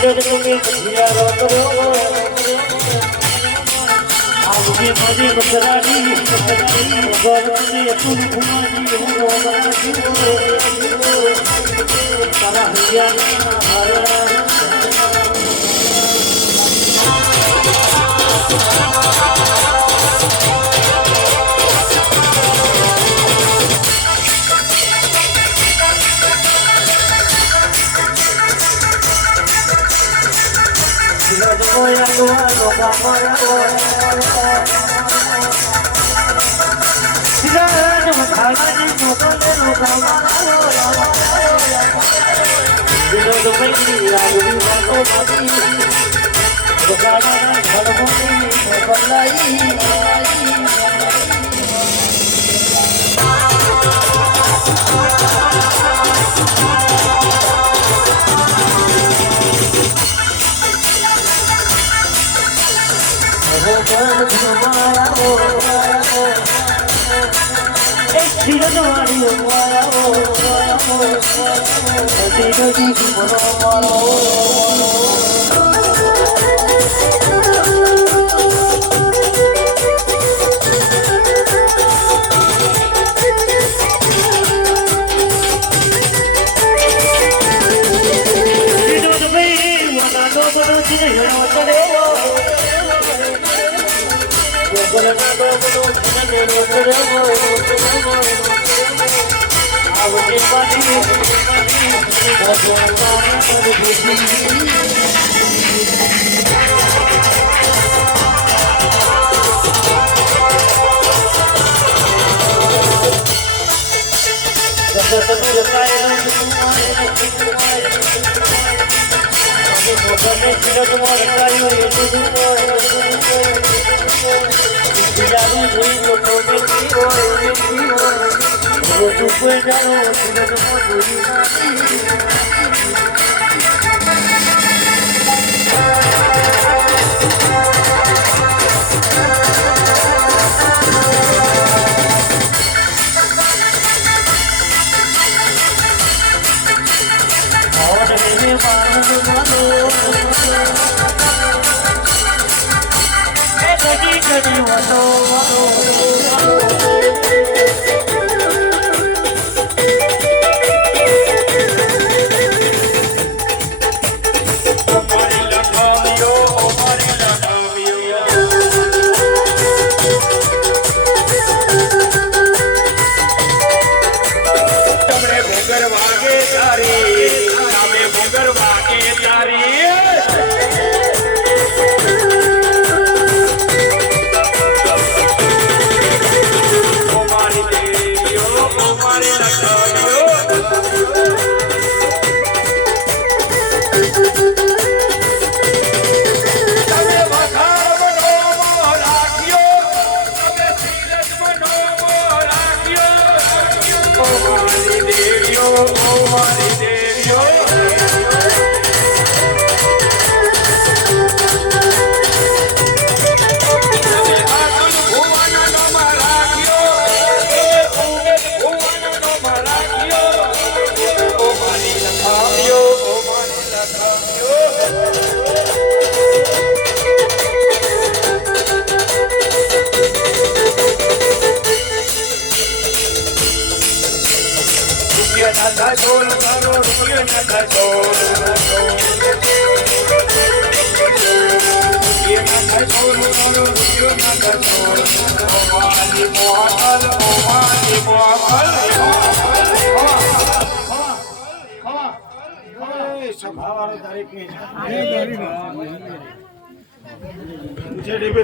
તમે ભિયારો કર્યો આવજી મારી મસરાની ગરને તું ઘુમાજી હું રોગરાજી તારા હૈયાના હારા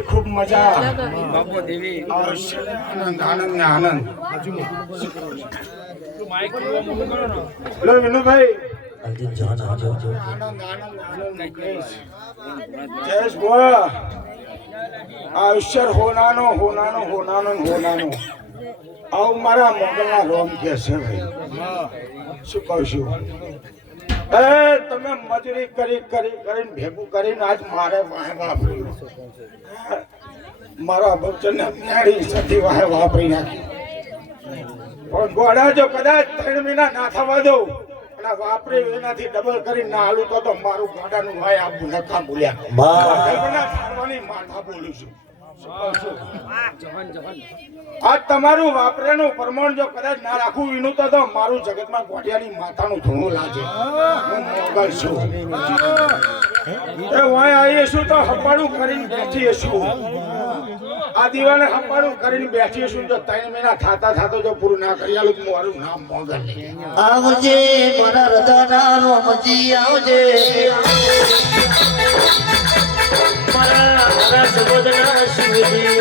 खूब मजा आनंद आनंद आनंद विनू भाई आयुष्य होनानो होनानो होनानो होनानो आव मारा मंगलना रोम के છે ભાઈ શું કહું છું એ તમે મજૂરી કરી કરી કરીને ભેગું કરીને આજ મારે વાહે વાપર્યું મારા બચ્ચને મેળી સધી વાહે વાપરી નાખી પણ ગોડા જો કદાચ 3 મહિના ના થવા દઉં અને વાપરે એનાથી ડબલ કરીને ના હાલું તો મારું ગોડાનું ભાઈ આપું નકા બોલ્યા વાહ. ધર્મના ધારવાની માથા બોલું છું. શું કહું છું? આ તમારું વાપરેનું પ્રમાણ જો કદાચ ના રાખું એનું તો મારું જગતમાં ગોડિયાની માથાનું ધૂણું લાગે. હું મોગલ છું. એ વાય આવીએ છું તો હપાડું કરીને બેઠીએ છું. આ દિવાલે હપાડું કરીને બેઠીએ છું. જો 3 મહિના થાતા જો પૂરું ના કરી આલું તો મારું નામ મોગલ નહીં. આવજે મારા રજાના રોમજી આવજે મારા સુબોધના શિવજી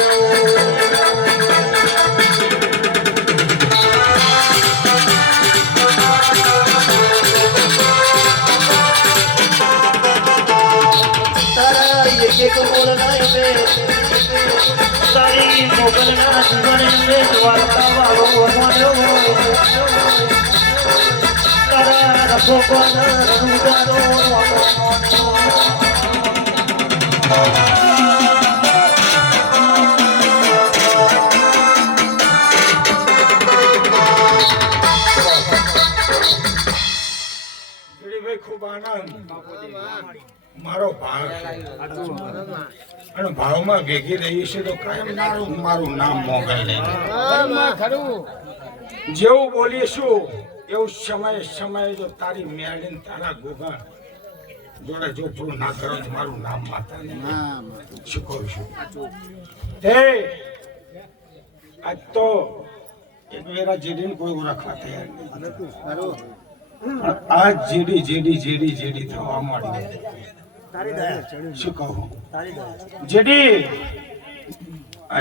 તારા એક બોલના મે તારી મોગલના જીવન મે દ્વારકા વાળો વણ્યો તારા રખો કોના રૂદારો ખૂબ આનંદ મારો ભાવ છે. અને ભાવમાં ભેગી રહી છે તો કાયમ મારું નામ મોગલ નહીં. જેવું બોલીશું એવું સમયે જો તારી મેળીને તારા ગોગા જોડે જો પૂરું ના કરો તો મારું નામ માતા નહીં. શું કહું છું? હે આજ તો એક વેરા જેડીને કોઈ ઓળખવા તૈયાર નહીં. આ જેડી થવા માંડી. શું કહું? જેડી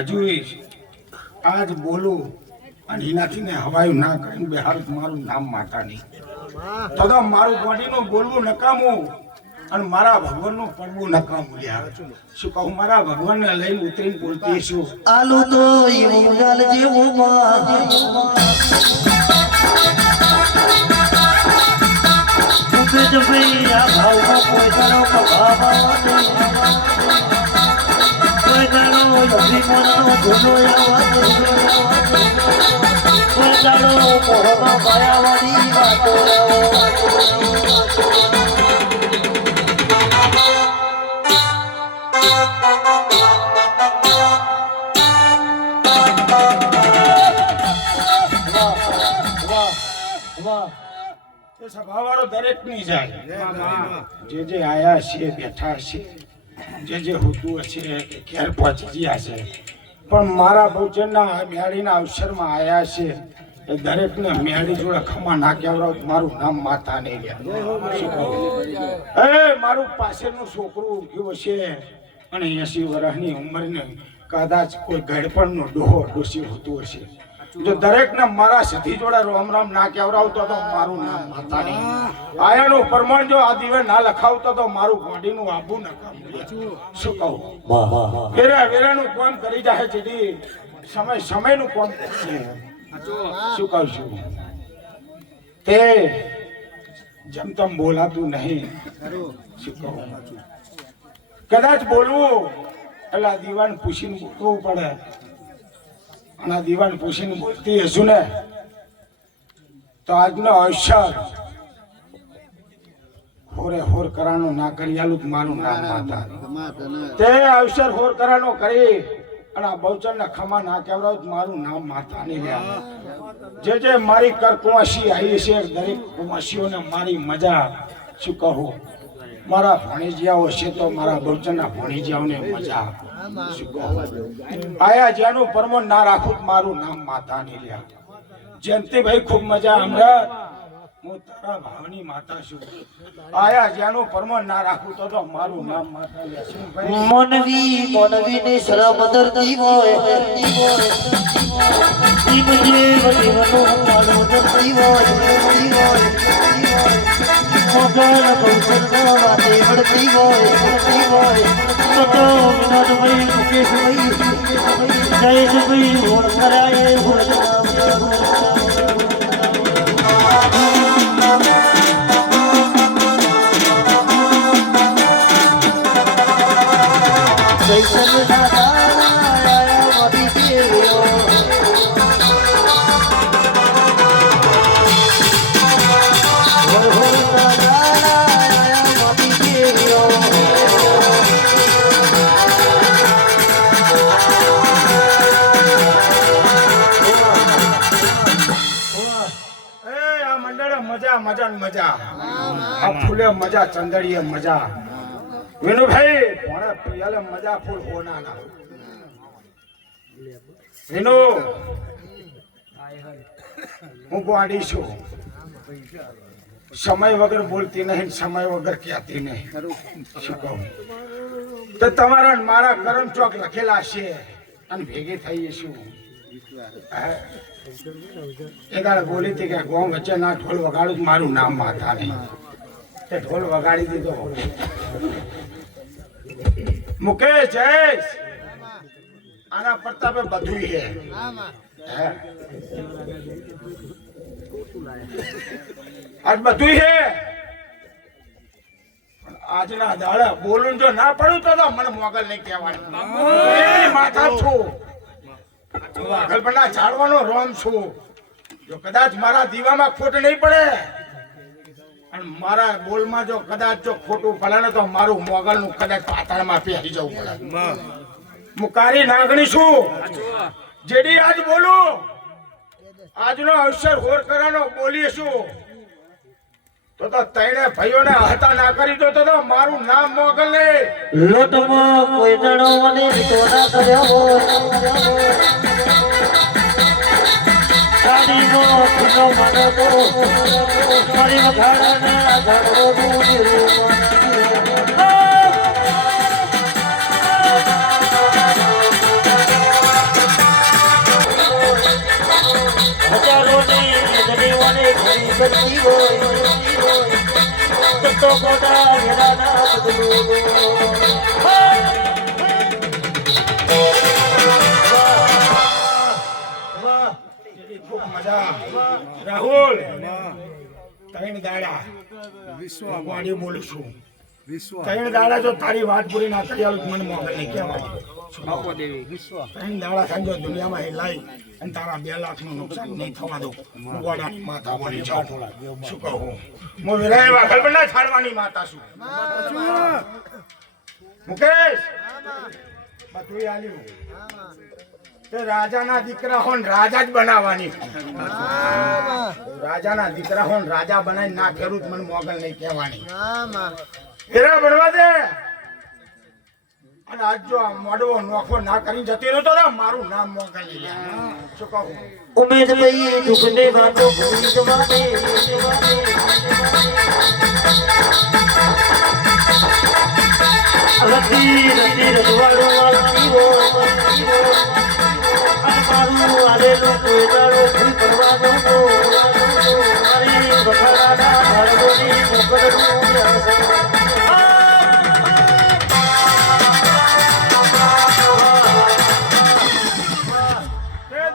હજુ આજ બોલું અને એનાથી ને હવાયું ના કરીને બેહાર મારું નામ માતા નહીં. તો મારું બોડીનું બોલવું નકામું અને મારા ભગવાનનું પડવું નકામું. લ્યા શું કહું? મારા ભગવાનને લઈને ઉતરીને બોલતી છું. આલુ તો એવું ગાલ જેવું જબૈયા ભાવમાં કોઈ તારો કોઈ તારો અભિમાનનો ધૂલો કોઈ તારો મોહમાં માયાવાળી વાતો સભાવાળો દરેક ની જાય. જે આયા છે બેઠા છે જે હોતું હશે ઘેર પહોંચી ગયા છે પણ મારા બહુચરના મેળીના અવસરમાં આયા છે એ દરેકને મેળી જોડે ખમા ના કહેવડાવ મારું નામ માતા નહીં રહ્યા. એ મારું પાછળનું છોકરું ગયું છે અને 80 વર્ષની ઉંમરને કદાચ કોઈ ગડપણનો ડોહો ડોસી હોતું હશે. જો દરેકને મારા સધી જોડે રામ ના કહેવડાવતો તો મારું નામ માતા નહીં. આયાનું પ્રમાણ જો આ દિવે ના લખાવતો તો મારું ગોડીનું આબુ નકામ. શું કહું? વેરાનું કામ કરી જાય છે. સમયનું કામ કરશે. શું કહું છું? તે જેમ તેમ બોલાતું નહીં. શું કહું? કદાચ બોલવું એટલે આ દીવાન પૂછીને બોલવું પડે. અને દીવાન પૂછીને બોલતી હશું ને તો આજનો અવસર હોર કરાનો ના કરી આલું મારું નામ માતા. તે અવસર હોર કરાનો કરી અને આ બહુચરના ખમા ના કહેવડાવ મારું નામ માતા નહીં રહ્યા. જે મારી કર કુંવાસી આવી છે દરેક કુંવાસીઓને મારી મજા. શું કહું? મારા ભણીજિયાઓ છે તો મારા બહુચરના ભણીજિયાઓને મજા. શું કહું? આયા જ્યાંનું પરમણ ના રાખું મારું નામ માતા નહીં રહ્યા. જયંતિભાઈ ખૂબ મજા. અમરત હું તારા ભાવની માતા છું. આયા જ્યાંનું પરમણ ના રાખું તો મારું નામ માતા લ્યા. મનવી ને શરમ ધરતી હોય જીવનું માનો ધરતી હોય મોગલ બહુચરના વાતે વળતી હોય તો વિનોદભાઈ મુકેશભાઈ જયેશભાઈ હોળ કરાય મજા ને મજા આ ફૂલે મજા ચંદડીએ મજા વિનુભાઈ કોણે પિયાલે મજા ફૂલ હોનાના વિનુ હું ગોડી છું સમય વગર બોલતી નહીં સમય વગર કહેતી નહીં શું કહું તો તમારા ને મારા કરમ ચોક લખેલા છે અને ભેગી થઈએ શું એ દાડે બોલી હતી કે ગોંગ વચ્ચે ના ઢોલ વગાડું મારું નામ માતા નહીં તે ઢોલ વગાડી દીધો મુકેશ જયેશ આના પ્રતાપે બધું છે આજ બધું છે આજના દાડા બોલું જો ના પડું તો મને મોગલ નહીં કહેવાનું માથા છું વાઘલપના ઝાડવાનો રોમ છું જો કદાચ મારા દીવામાં ખોટ નહીં પડે અને મારા બોલમાં જો કદાચ જો ખોટું પડે ને તો મારું મોગલનું કદાચ પાતાળમાં પહેરી જવું પડે હું કારી નાગણી છું જેડી આજ બોલું આજનો અવસર હોર કરવાનો બોલીએ છું તો તૈણે ભાઈઓને હતા ના કરી દો તો મારું નામ મોગલ નહીં લોટમાં કોઈ જણો મને તો ના કર્યો સાડીનો ખુલ્લો મને તો મારી વખાડાના ઝાડો દૂધી હજારોની જડીવાને ઘણી કરતી હોય તો ગોડા હેરાના બદલું રાહુલ ત્રણ દાડા વાડી બોલું છું ત્રણ દાડા જો તારી વાત પૂરી ના કરી આવું મને મોકલ નહીં કહેવાય ત્રણ દાડા સાંજો દુનિયામાં હિલાઈ અને તારા 2 લાખનું નુકસાન નહીં થવા દો ગોડાની માતા બોલી જાઉં શું કહું હું વિરાય વાઘલબના છાડવાની માતા છું મુકેશ બધું આલ્યું તે રાજાના દીકરા હોન રાજા જ બનાવવાની રાજાના દીકરા હોન રાજા બનાવી ના ફેરું મને મોગલ નહીં કહેવાની ફેરા બનવા દે અને આજ જો મોડવો નોખો ના કરી જતી રહ્યો તો મારું નામ મોગલ નહીં શું કહું ઉમેદ ભાઈ દુખને વાતો ભૂલી જવાને રતી રતી રજવાડું વાળતી હોય મારું આલેલું કોઈ દાડો ભૂલ કરવાનો મારી વખાડાના ઝાડોની મોકલનું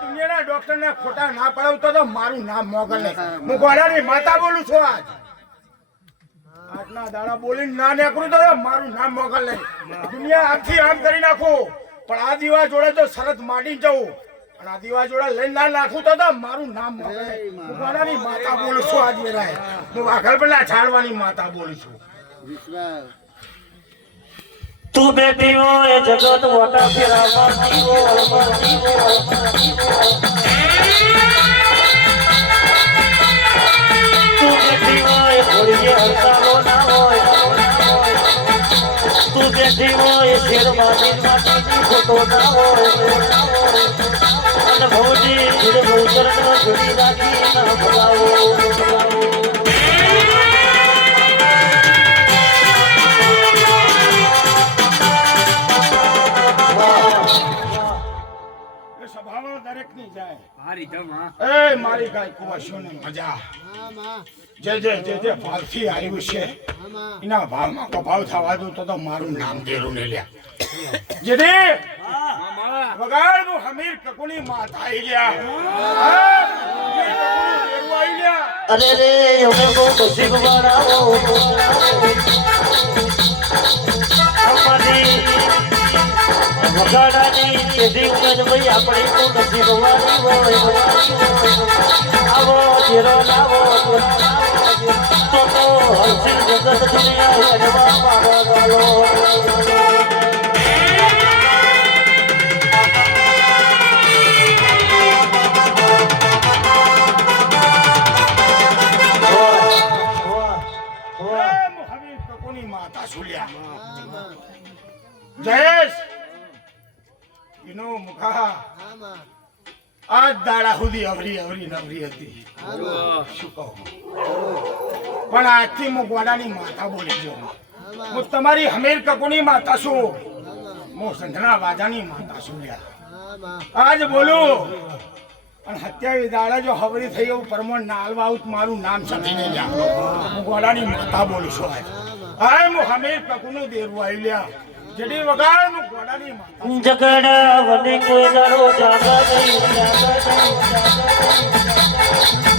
દુનિયાના ડોક્ટરને ખોટા ના પડાવતો તો મારું નામ મોગલ નહીં હું ગોડાની માતા બોલું છું આજના દાડા બોલીને ના નીકળું તો મારું નામ મોગલ નહીં દુનિયા આખી આમ કરી નાખું પણ આ દીવા જોડે તો શરત માંડી જવું અને આ દીવા જોડે લઈને ના નાખું તો મારું નામ મોગલની માતા બોલું છું આજ વેરાય હું વાઘલપના છાડવાની માતા બોલું છું તું બેટી હોય જગત મોટા ફેરાવાતી હોય તું બેટી હોય હોળીએ હડતાલો ના હોય તું બેટી હોય શેરવાની માટીની ફોટો ના હોય અને ભૌજી જોડે ભૌચરનો જોડી રાખી ના ભગાવો દરેક ની જાય મારી ગાય કુવાશોને મજા જે જે જે જે ભાવથી આવ્યું છે એના ભાવમાં કભાવ થવા દઉં તો મારું નામ દેરું ને લ્યા જેડી વગાડ હું હમીર કકુની માતા આવી ગયા અરે રે અમે કો નસીબ વાળાઓ અમારી વગાડાની તેદી ઉમેદ ભાઈ આપણે તો નસીબ વાળી હોય આવો જીરો લાવો તો હર્ષિલ જગત દુનિયા હરવા મારો વાલો વિનો મુખા આજ દાડા સુધી અવરી નવરી હતી શું કહું પણ આજથી હું ગોડાની માતા બોલી છું હું તમારી હમીર કકુની માતા છું હું સંધના વાજાની માતા છું આજ બોલું અને 27 દાડા જો હવરી થઈ એવું પરમોણ ના આલવા આવું તો મારું નામ સધી નહીં લ્યા હું ગોડાની માતા બોલું છું આજ હું હમીર કકુનું દેરું આવી લ્યા જેડી વગાડ હું ગોડાની માતા ઝઘડા વને કોઈ દાડો જાગા નહીં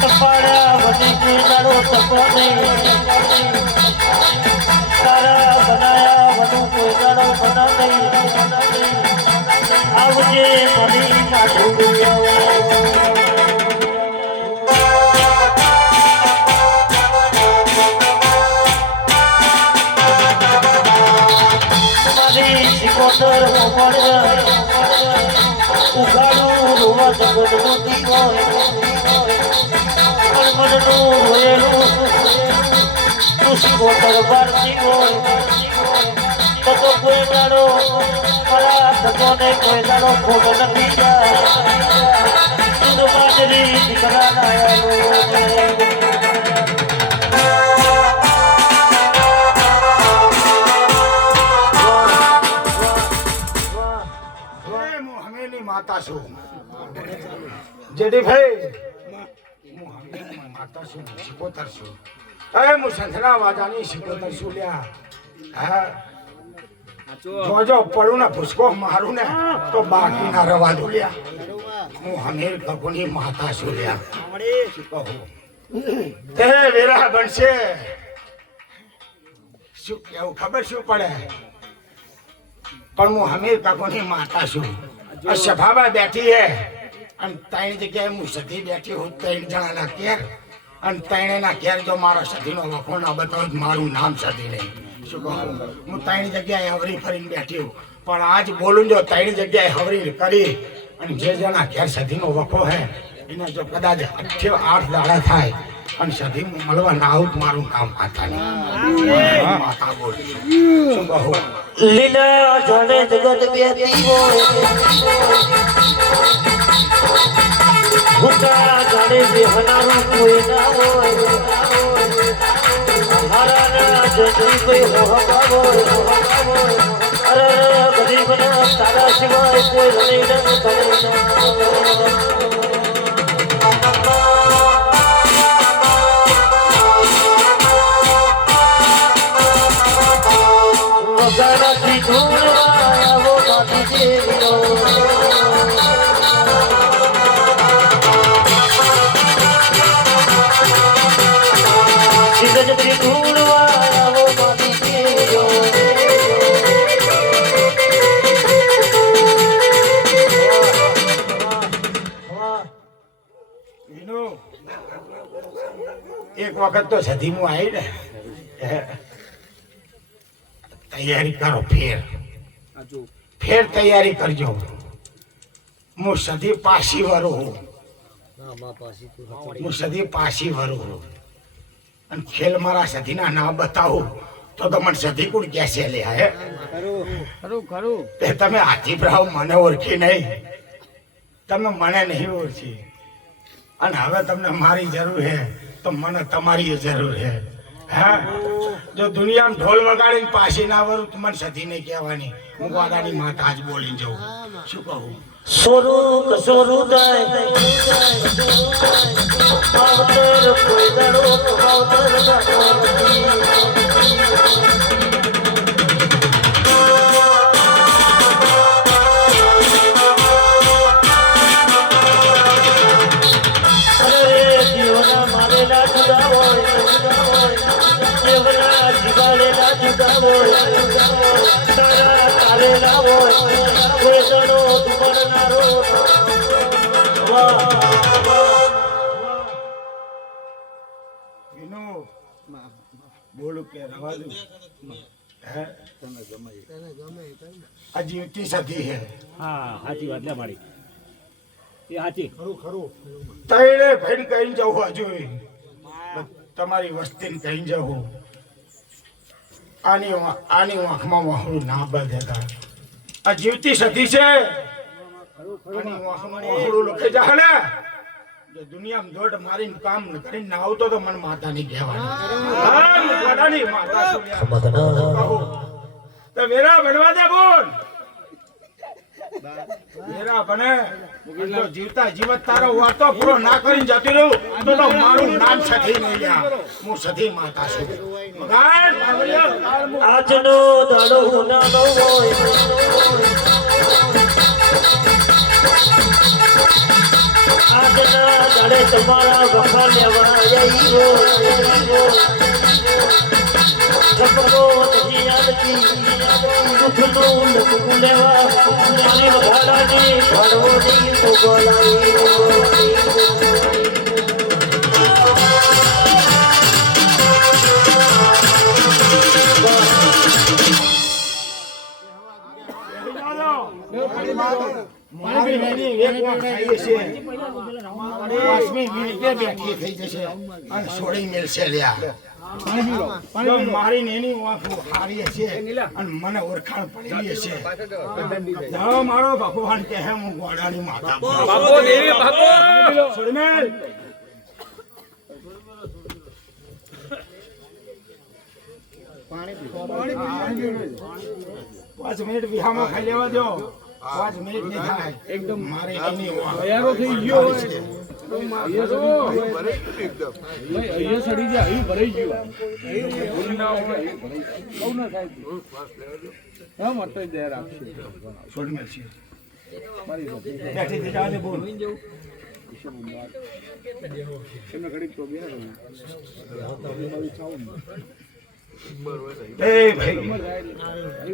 તપાડા વને કોઈ દાડો તપા નહીં તારા બનાયા વનું કોઈ દાડો બના નહીં આવજે મની માઠું કોતર મોપડ ઉખાડું રોવા જગતનું દીવો મનનું હોયેલું તુસી કોતર બારતી હોય તો કોઈ દાડો મારા ભગવાને કોઈ દાડો ખોટો નથી જાય તું બાજરી દીકરા નાયા માતા છું જેડી ભાઈ હું હમીરની માતા છું શિકોતર છું હું સંધના વાજાની શિકોતર છું લ્યા હા જો પડું ને ભૂસકો મારું ને તો બાકી ના રવા દો લ્યા હું હમીર કકુની માતા છું લ્યા શું કહું તે વેરા બનશે શું કેવું ખબર શું પડે પણ હું હમીર કકુની માતા છું સભામાં બેઠી હે અને ત્રણ જગ્યાએ હું સધી બેઠી હું 3 જણાના ઘેર અને ત્રણેના ઘેર જો મારા સધીનો વખો ના બતાવું મારું નામ સધી નહીં શું કહું હું 3 જગ્યાએ હવરી ફરીને બેઠી હું પણ આજ બોલું જો 3 જગ્યાએ હવરી કરી અને જે જણા ઘેર સધીનો વખો હે એને જો કદાચ 8 દાડા થાય અને સધી મળવા ના આવું મારું નામ માતા નહીં માતા બોલ શું કહું લીલા જાણે જગત બેતી હોય ભૂતા જાણે બેહનારું કોઈ ના હોય હારાના જતી કોઈ હોહકા હોય અરે ગરીબના તારા સિવાય કોઈ રણી ન કરે વગાડતી ધૂળવા આવો માથી દેવીઓ સિગજતી ધૂળવા આવો માથી દેવીઓ એક વખત તો સધી હું આવી ને તૈયારી કરો ફેર તૈયારી કરજો હું સધી પાછી વરું હું સધી પાછી વરું અને ખેલ મારા સધીના ના બતાવું તો મને સધી કુડ કેસે લે હે તે તમે હાથી ભરાવ મને ઓળખી નહીં તમે મને નહીં ઓળખી અને હવે તમને મારી જરૂર છે તો મને તમારી જરૂર છે હા જો દુનિયામાં ઢોલ વગાડીને પાછી ના વરું તો મને સધી નહીં કહેવાની હું ગોડાની માતા જ બોલી જાઉં શું કહું સોરું કસોરું દાય પાવતર કોઈ દાડો પાવતર જીવના મારેલા જુદા હોય જીવના જીવાડેલા જુદા હોય તારા તારેલા હોય કોઈ જણો દુબળનારો બોલું કે રવા દઉં આ જીવતી સધી છે હા સાચી વાત લે મારી એ સાચી તૈણે ભાઈ કહીને જવું હજુ તમારી વસ્તીને કહીને જવું આની આંખમાં વાહડું ના બધેતા આ જીવતી સધી છે અને ઓહળું લખી જા ને જે દુનિયામાં દોડ મારીને કામ કરીને ના આવતો તો મને માતા નહીં કહેવાની માતા શું તો વેરા બનવા દે બોલ વેરા બને જો જીવતા જીવત તારો વાતો પૂરો ના કરીને જતી રહું તો મારું નામ સધી નહીં લ્યા હું સધી માતા છું મગાન આજનો દાડો ઉનાળો હોય આજના દાડે તમારા વખા લેવા આવ્યો જપરો નથી યાદતી દુઃખનું લખું લેવા અને વઘાડાની ભરવોની તો બોલાવી મારી એની હારી હશે અને મને ઓળખાણ પડેલી હશે મારો ભગવાન કે હું ગોડાની માતા સોડમેલ 5 મિનિટ વિહામાં ખાઈ લેવા દો 5 મિનિટ નહીં થાય એકદમ મારે એની તૈયારો થઈ ગયો અહીંયા સડી જાય અહીં ભરાઈ ગયું હા મત દે રાખશે સોડમેલ છે બેઠી થઈ જાવ બોલ એમને ઘડી તો બે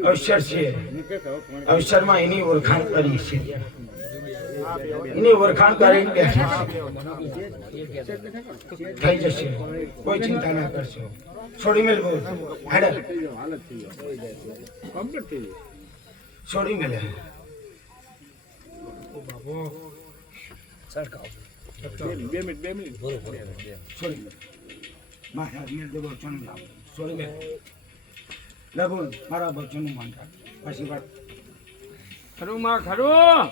અવસર છે અવસરમાં એની ઓળખાણ કરી છે એની ઓળખાણ કરીને બેઠા થઈ જશે કોઈ ચિંતા ના કરશો છોડી મેલ બોલ છોડી મેલે બે મિનિટ છોડી મેલ મારા મેલ દેવો ચણ લાવ છોડી મેલ લગુન મારા બચ્ચોનું માન રાખ પછી વાત ખરું માં ખરું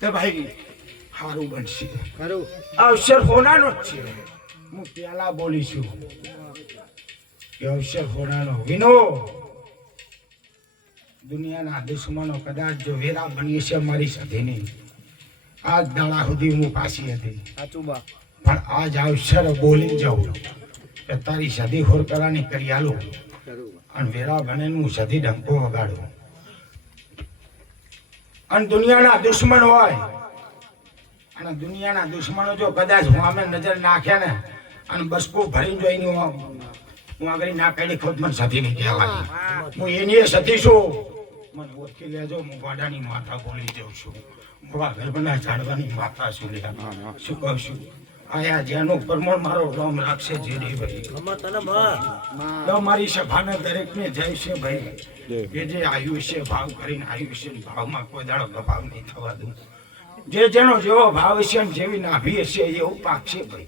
તે ભાઈ સારું બનશે ખરું અવસર હોનાનો જ છે હું પેલા બોલીશું કે અવસર હોનાનો વિનો દુનિયાના દુશ્મનો કદાચ જો વેરા બની છે મારી સાથે નહીં આજ દાડા સુધી હું પાછી હતી સાચું બા પણ આજ અવસર બોલી જાઉં કે તારી સદી હોર કરાની કરી આલું અને વેરા બનેનું સદી ડંકો વગાડું અને દુનિયાના દુશ્મન હોય અને દુનિયાના દુશ્મનો જો કદાચ હું અમે નજર નાખે ને અને બસકું ભરીને જોઈને હું આગળ ના કાઢી ખુદ મને સતી નહીં કહેવાની હું એની સતી છું મને ઓળખી લેજો હું વાડાની માતા બોલી જાઉં છું મોવા ગર્ભના ઝાડવાની માતા છું લે શું કહું છું આયા જેનું પરમણ મારો રોમ રાખશે જેડી ભાઈ મારી સભાને દરેકને જય છે ભાઈ કે જે આયુષ્ય ભાવ કરીને આયુષ્ય ભાવમાં કોઈ દાડો ગભાવ નહીં થવા દઉં જે જેનો જેવો ભાવ છે જેવી નાભી હશે એવું પાકશે ભાઈ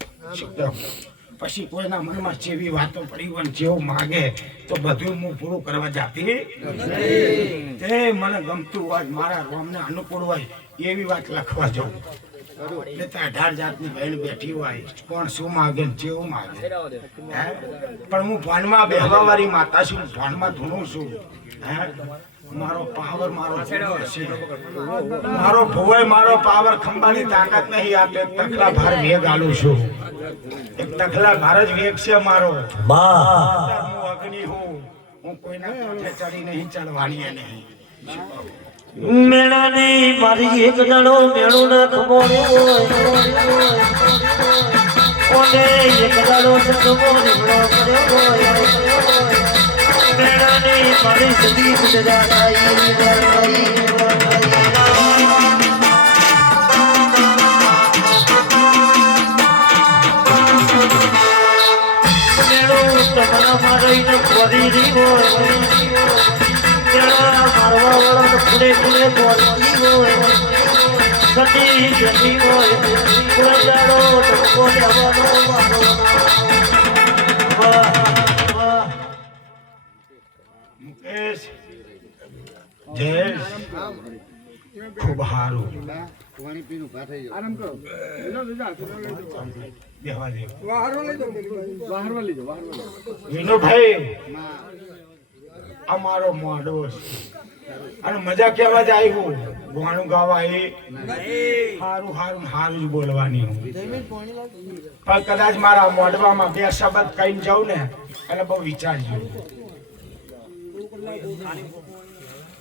પછી કોઈના મનમાં જેવી વાતો પડી હોય જેવું માગે તો બધું હું પૂરું કરવા જાતી તે મને ગમતું હોય મારા રોમને અનુકૂળ હોય એવી વાત લખવા જાઉં 18 જાતની બહેન બેઠી હોય કોણ શું માગે ને જેવું માગે પણ હું ભણમાં બેહવા વાળી માતા છું ભણમાં ધૂણું છું મારો પાવર મારો છે મારો ભોય મારો પાવર ખંભાની તાકાત નહીં આપે તખલા ભાર વેગ આલું છું એક તખલા ભાર જ વેગ છે મારો હું અગ્નિ હું કોઈના કાંઠે ચડી નહીં ચડવાની નહીં મેળાની મારી એક દાડો મેળું ના ખમોડ્યો હોય ઓને એક દાડો ખમો નીકળો કર્યો હોય મેળાની મારી સદી ગુજરા આઈ મેળો તમારા મારીને ફરી હોય મારવા વાળા ફૂલે ફૂલે બોલતી હોય સતી જતી હોય પુરંદારો ટકો લેવાનો મુકેશ જયેશ ખૂબ સારું બેહવા દે. વિનુભાઈ અમારો મોઢો છે અને મજા કેવા જ આવ્યું ગાણું ગાવા એ સારું સારું સારું જ બોલવાની પણ કદાચ મારા મોઢવામાં બે શબ્દ કહીને જાઉં ને એટલે બહુ વિચારજો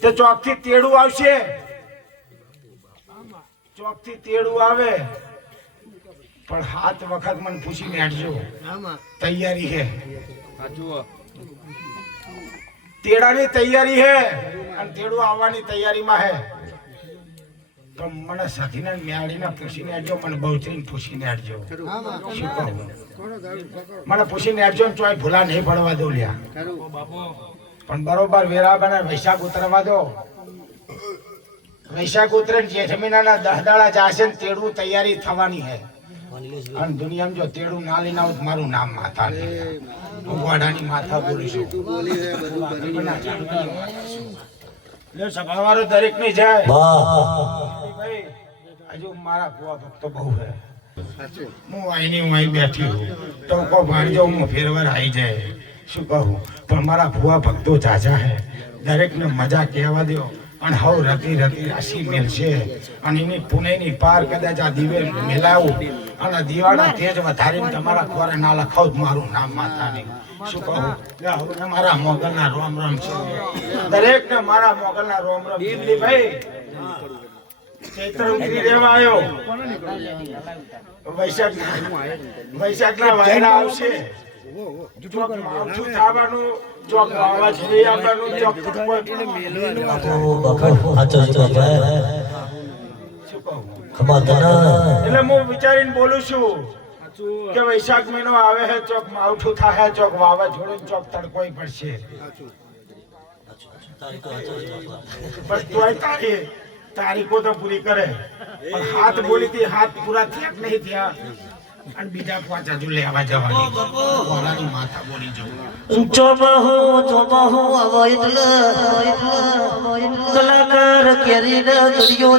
તે ચોકથી તેડું આવશે ચોકથી તેડું આવે પણ 7 વખત મને પૂછીને હટજો તૈયારી હે તેડાની તૈયારી હે અને તેડું આવવાની તૈયારીમાં હે તો મને સાથીને મેળીને પૂછીને હટજો મને બહુચરીને પૂછીને હટજો શું કહું મને પૂછીને હટજો ને ચોય ભૂલા નહીં પડવા દો લ્યા પણ બરોબર વેરાબાને વૈશાખ ઉતરવા દો વૈશાખ ઉતરે જેઠ મહિનાના 10 દાડા જાશે ને તેડું તૈયારી થવાની હે અને દુનિયામાં જો તેડું ના લઈને આવું મારું નામ માથા નહીં હું ગોડાની માથા બોલું છું સભાવાળો દરેક ની જાય ભાઈ હજુ મારા ભુવા ભક્તો બહુ હે હું અહીં બેઠી હું તો કો ભાણજો હું ફેરવાર આવી જાય શું કહું પણ મારા ભુવા ભક્તો જાજા હે દરેકને મજા કહેવા દો અને હવ રતી રતી રાશિ મેળશે અને એની પુણેની પાર કદાચ આ દિવે મેલાવું અને દિવાળા તેજ વધારીને તમારા ખોરે ના લખાવ મારું નામ માતા નહીં શું કહું હવે મારા મોગલના રોમ રોમ છે દરેકને મારા મોગલના રોમ રોમ ભાઈ ચૈત્ર ઉતરી રહેવા આવ્યો વૈશાખના વાયરા આવશે ચોક માવઠું થવાનું ચોક વાવાઝોડું આવવાનું ચોક શું કહું એટલે હું વિચારીને બોલું છું કે વૈશાખ મહિનો આવે છે ચોક માવઠું થાય ચોક વાવાઝોડું ચોક તડકોય પડશે પણ તોય તારીખો તો પૂરી કરે પણ હાથ બોલી હતી હાથ પૂરા થયા કે નહીં થયા અને બીજા 5 હજુ લેવા જવાની ઓલાની માથા બોલી જવું ચોમાહુ આવો એટલે કલાકાર કેરી ને દરિયો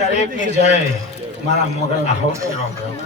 દરેક ની જય મારા મોગલના હોને રોમ રોમ